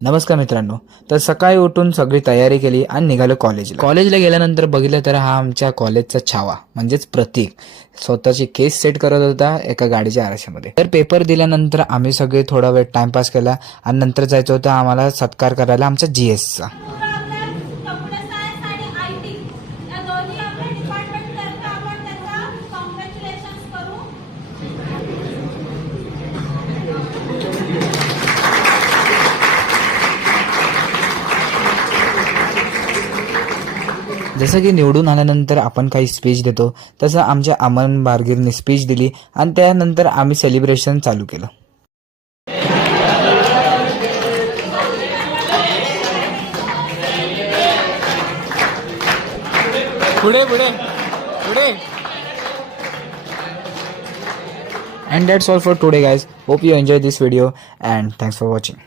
नमस्कार मित्रांनो. तर सकाळी उठून सगळी तयारी केली आणि निघालो कॉलेजला गेल्यानंतर बघितलं तर हा आमच्या कॉलेजचा छावा म्हणजेच प्रतीक स्वतःची केस सेट करत होता एका गाडीच्या आरशामध्ये. तर पेपर दिल्यानंतर आम्ही सगळे थोडा वेळ टाइमपास केला आणि नंतर जायचं होतं आम्हाला सत्कार करायला आमच्या GSचा. जसं की निवडून आल्यानंतर आपण काही स्पीच देतो तसं आमच्या अमन बारगीरने स्पीच दिली आणि त्यानंतर आम्ही सेलिब्रेशन चालू केलं. पुढे And that's all for today guys. Hope you enjoyed this video and thanks for watching.